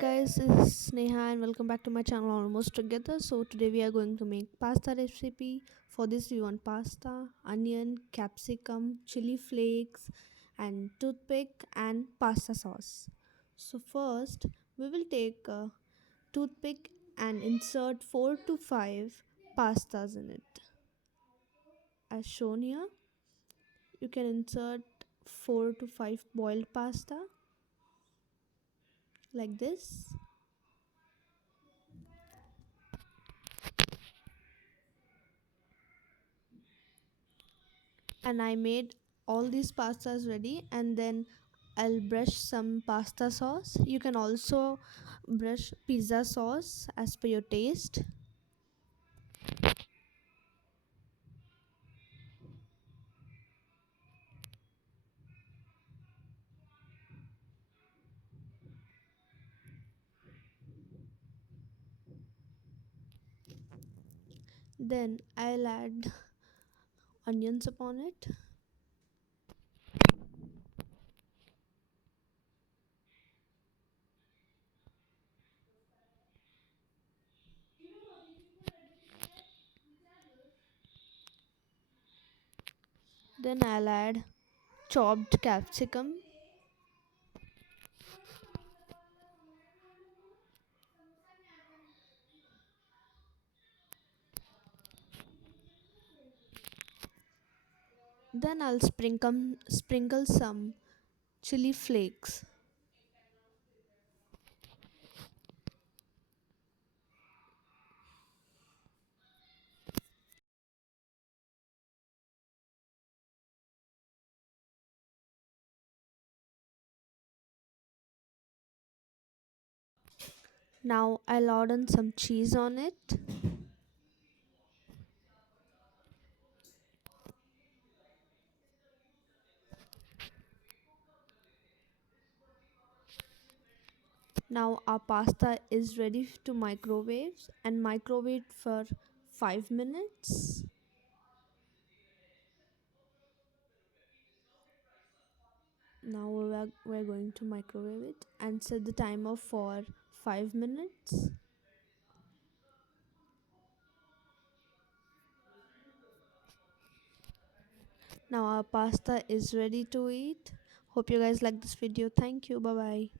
guys, this is Sneha and welcome back to my channel Almost Together. So today we are going to make pasta recipe. For this we want pasta, onion, capsicum, chili flakes and toothpick and pasta sauce. So first we will take a toothpick and insert 4 to 5 pastas in it. As shown here, you can insert 4 to 5 boiled pasta like this. And I made all these pastas ready, and then I'll brush some pasta sauce. You can also brush pizza sauce as per your taste. Then I'll add onions upon it. Then I'll add chopped capsicum. Then I'll sprinkle some chili flakes. Now I'll add on some cheese on it. Now our pasta is ready to microwave, and microwave for 5 minutes. Now we're going to microwave it and set the timer for 5 minutes. Now our pasta is ready to eat. Hope you guys like this video. Thank you. Bye bye.